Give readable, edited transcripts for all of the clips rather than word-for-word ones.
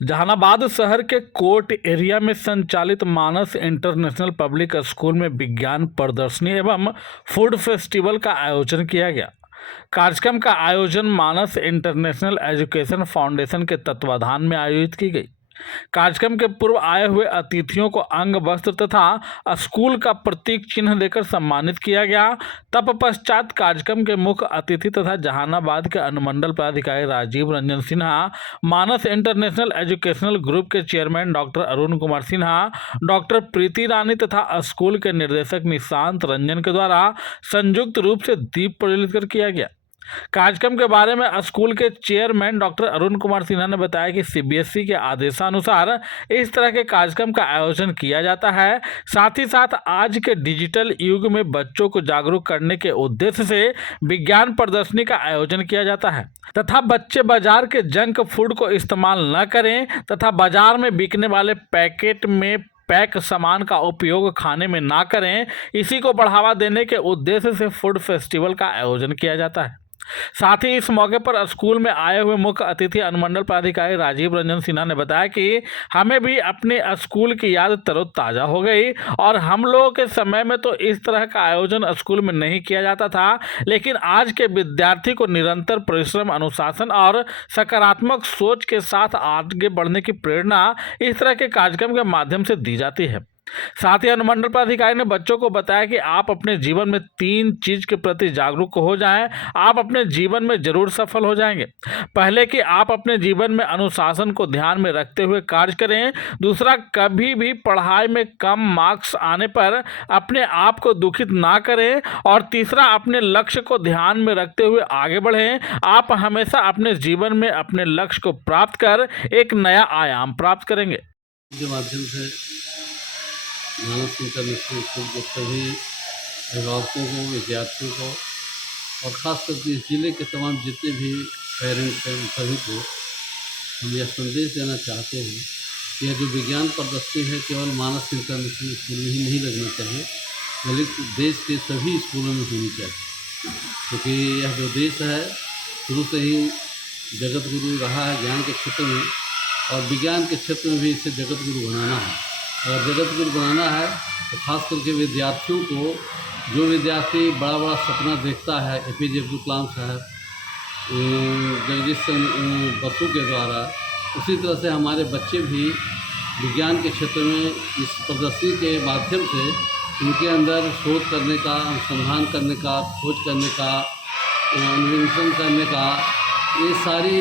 जहानाबाद शहर के court area में संचालित मानस इंटरनेशनल पब्लिक स्कूल में विज्ञान प्रदर्शनी एवं फूड फेस्टिवल का आयोजन किया गया। कार्यक्रम का आयोजन मानस इंटरनेशनल एजुकेशन फाउंडेशन के तत्वाधान में आयोजित की गई। कार्यक्रम के पूर्व आए हुए अतिथियों को अंग वस्त्र तथा स्कूल का प्रतीक चिन्ह देकर सम्मानित किया गया। तत्पश्चात कार्यक्रम के मुख्य अतिथि तथा जहानाबाद के अनुमंडल पदाधिकारी Rajiv Ranjan Sinha, Manas international educational group के chairman doctor Arun Kumar Sinha, doctor Preeti Rani तथा स्कूल के निर्देशक निशांत रंजन के द्वारा संयुक्त रूप से दीप प्रज्वलित कर किया गया। कार्यक्रम के बारे में स्कूल के चेयरमैन डॉक्टर अरुण कुमार सिन्हा ने बताया कि सीबीएसई के आदेशानुसार इस तरह के कार्यक्रम का आयोजन किया जाता है। साथ ही साथ आज के डिजिटल युग में बच्चों को जागरूक करने के उद्देश्य से विज्ञान प्रदर्शनी का आयोजन किया जाता है तथा बच्चे बाजार के जंक फूड को इस्तेमाल न करें तथा बाजार में बिकने वाले पैकेट में पैक सामान का उपयोग खाने में ना करें। इसी को बढ़ावा देने के उद्देश्य से फूड फेस्टिवल का आयोजन किया जाता है। साथ ही इस मौके पर स्कूल में आए हुए मुख्य अतिथि अनुमंडल पदाधिकारी राजीव रंजन सिन्हा ने बताया कि हमें भी अपने स्कूल की याद तरोताजा हो गई और हम लोगों के समय में तो इस तरह का आयोजन स्कूल में नहीं किया जाता था, लेकिन आज के विद्यार्थी को निरंतर परिश्रम, अनुशासन और सकारात्मक सोच के साथ आगे बढ़ने की प्रेरणा इस तरह के कार्यक्रम के माध्यम से दी जाती है। साथ ही अनुमंडल पदाधिकारी ने बच्चों को बताया कि आप अपने जीवन में 3 चीज के प्रति जागरूक हो जाएं, आप अपने जीवन में जरूर सफल हो जाएंगे। पहले कि आप अपने जीवन में अनुशासन को ध्यान में रखते हुए कार्य करें। दूसरा, कभी भी पढ़ाई में कम मार्क्स आने पर अपने आप को दुखित ना करें। और तीसरा, अपने लक्ष्य को ध्यान में रखते हुए आगे बढ़ें। आप हमेशा अपने जीवन में अपने लक्ष्य को प्राप्त कर एक नया आयाम प्राप्त करेंगे। के माध्यम से मानस इंटरनेशनल स्कूल के सभी अभिभावकों को, विद्यार्थियों को और ख़ास करके इस जिले के तमाम जितने भी पेरेंट्स हैं उन सभी को हम यह संदेश देना चाहते हैं कि यह जो विज्ञान प्रदर्शनी है केवल मानस इंटरनेशनल स्कूल में ही नहीं लगना चाहिए, बल्कि देश के सभी स्कूलों में होनी चाहिए। क्योंकि यह जो देश है शुरू से ही जगत गुरु रहा है ज्ञान के क्षेत्र में, और विज्ञान के क्षेत्र में भी इसे जगत गुरु बनाना है। अगर जगत गुरु बनाना है तो खास करके विद्यार्थियों को, जो विद्यार्थी बड़ा बड़ा सपना देखता है एपीजे अब्दुल कलाम साहब, जगदीश चंद्र बसु के द्वारा, उसी तरह से हमारे बच्चे भी विज्ञान के क्षेत्र में इस प्रदर्शनी के माध्यम से उनके अंदर शोध करने का, अनुसंधान करने का, खोज करने का, अन्वेषण करने का, ये सारी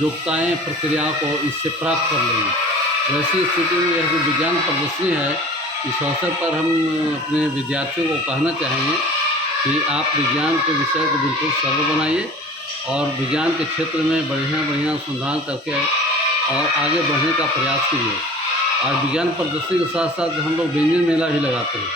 योग्यताएँ, प्रक्रियाओं को इससे प्राप्त कर लेंगे। वैसी स्थिति में यह जो विज्ञान प्रदर्शनी है, इस अवसर पर हम अपने विद्यार्थियों को कहना चाहेंगे कि आप विज्ञान के विषय को बिल्कुल सरल बनाइए और विज्ञान के क्षेत्र में बढ़िया बढ़िया अनुसंधान करके और आगे बढ़ने का प्रयास कीजिए। और विज्ञान प्रदर्शनी के साथ साथ हम लोग व्यंजन मेला भी लगाते हैं,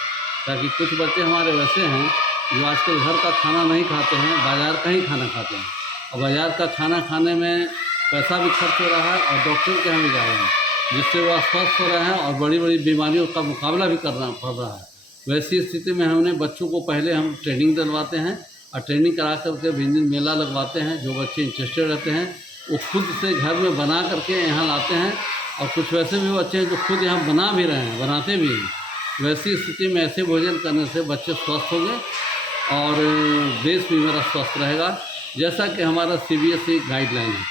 ताकि कुछ बच्चे हमारे वैसे हैं जो आजकल घर का खाना नहीं खाते हैं, बाज़ार का ही खाना खाते हैं। और बाज़ार का खाना खाने में पैसा भी खर्च हो रहा है और डॉक्टर के यहाँ भी जा रहे हैं, जिससे वो अस्वस्थ हो रहे हैं और बड़ी बड़ी बीमारियों का मुकाबला भी करना पड़ रहा है। वैसी स्थिति में हमने बच्चों को पहले हम ट्रेनिंग दिलवाते हैं और ट्रेनिंग करा करके व्यंजन मेला लगवाते हैं। जो बच्चे इंटरेस्टेड रहते हैं वो खुद से घर में बना करके यहाँ लाते हैं, और कुछ वैसे भी बच्चे हैं जो खुद यहाँ बना भी रहे हैं, बनाते भी हैं। वैसी स्थिति में ऐसे भोजन करने से बच्चे स्वस्थ होंगे और देश भी मेरा स्वस्थ रहेगा, जैसा कि हमारा सीबीएसई गाइडलाइन है।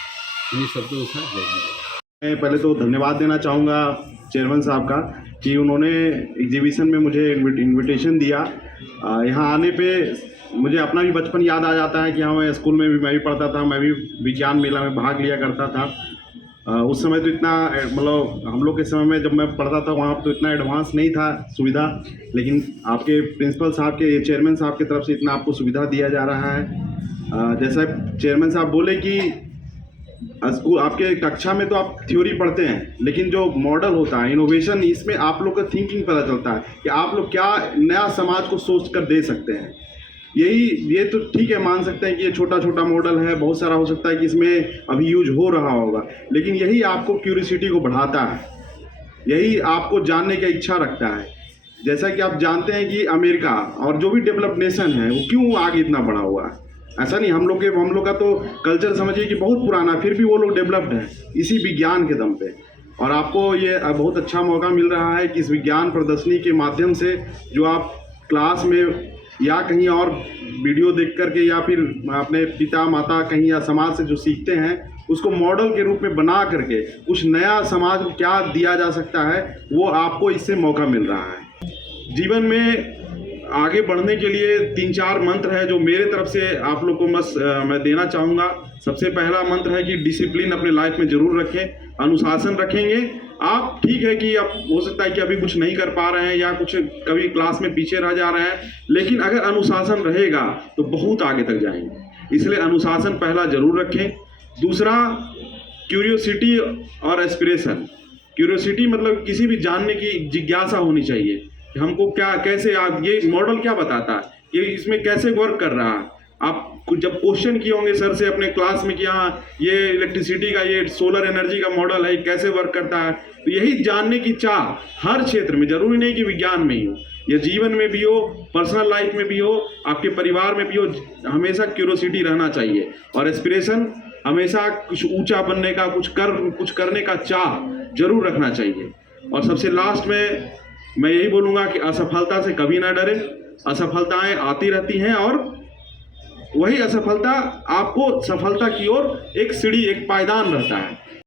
इन्हीं शब्दों के साथ मैं पहले तो धन्यवाद देना चाहूँगा चेयरमैन साहब का कि उन्होंने एग्जीबिशन में मुझे इनविटेशन दिया। यहाँ आने पे मुझे अपना भी बचपन याद आ जाता है कि हाँ, मैं स्कूल में भी मैं भी पढ़ता था, मैं भी विज्ञान मेला में भाग लिया करता था। उस समय तो इतना हम लोग के समय में जब मैं पढ़ता था वहाँ तो इतना एडवांस नहीं था सुविधा, लेकिन आपके प्रिंसिपल साहब के, चेयरमैन साहब की तरफ से इतना आपको सुविधा दिया जा रहा है। जैसा चेयरमैन साहब बोले कि स्कूल आपके कक्षा में तो आप थ्योरी पढ़ते हैं, लेकिन जो मॉडल होता है इनोवेशन, इसमें आप लोग का थिंकिंग पता चलता है कि आप लोग क्या नया समाज को सोच कर दे सकते हैं। ये तो ठीक है, मान सकते हैं कि ये छोटा छोटा मॉडल है, बहुत सारा हो सकता है कि इसमें अभी यूज हो रहा होगा, लेकिन यही आपको क्यूरियोसिटी को बढ़ाता है, यही आपको जानने की इच्छा रखता है। जैसा कि आप जानते हैं कि अमेरिका और जो भी डेवलप्ड नेशन है वो क्यों आगे इतना बढ़ा हुआ है, ऐसा नहीं, हम लोग का तो कल्चर समझिए कि बहुत पुराना, फिर भी वो लोग डेवलप्ड हैं इसी विज्ञान के दम पे। और आपको ये बहुत अच्छा मौका मिल रहा है कि इस विज्ञान प्रदर्शनी के माध्यम से जो आप क्लास में या कहीं और वीडियो देख करके या फिर अपने पिता माता कहीं या समाज से जो सीखते हैं उसको मॉडल के रूप में बना करके कुछ नया समाज को क्या दिया जा सकता है, वो आपको इससे मौका मिल रहा है। जीवन में आगे बढ़ने के लिए 3-4 मंत्र है जो मेरे तरफ से आप लोग को मैं देना चाहूँगा। सबसे पहला मंत्र है कि डिसिप्लिन अपने लाइफ में ज़रूर रखें, अनुशासन रखेंगे आप। ठीक है कि अब हो सकता है कि अभी कुछ नहीं कर पा रहे हैं या कुछ कभी क्लास में पीछे रह जा रहे हैं, लेकिन अगर अनुशासन रहेगा तो बहुत आगे तक जाएंगे। इसलिए अनुशासन पहला ज़रूर रखें। दूसरा, क्यूरियोसिटी और एस्पिरेशन। क्यूरियोसिटी मतलब किसी भी जानने की जिज्ञासा होनी चाहिए कि हमको क्या, कैसे, आप ये मॉडल क्या बताता है, ये इसमें कैसे वर्क कर रहा है। आप जब क्वेश्चन किए होंगे सर से अपने क्लास में कि हाँ ये इलेक्ट्रिसिटी का, ये सोलर एनर्जी का मॉडल है, कैसे वर्क करता है, तो यही जानने की चाह हर क्षेत्र में, जरूरी नहीं कि विज्ञान में ही हो, या जीवन में भी हो, पर्सनल लाइफ में भी हो, आपके परिवार में भी हो, हमेशा क्यूरियोसिटी रहना चाहिए। और एस्पिरेशन, हमेशा कुछ ऊंचा बनने का, कुछ करने का चाह जरूर रखना चाहिए। और सबसे लास्ट में मैं यही बोलूँगा कि असफलता से कभी ना डरें। असफलताएं आती रहती हैं और वही असफलता आपको सफलता की ओर एक सीढ़ी, एक पायदान रहता है।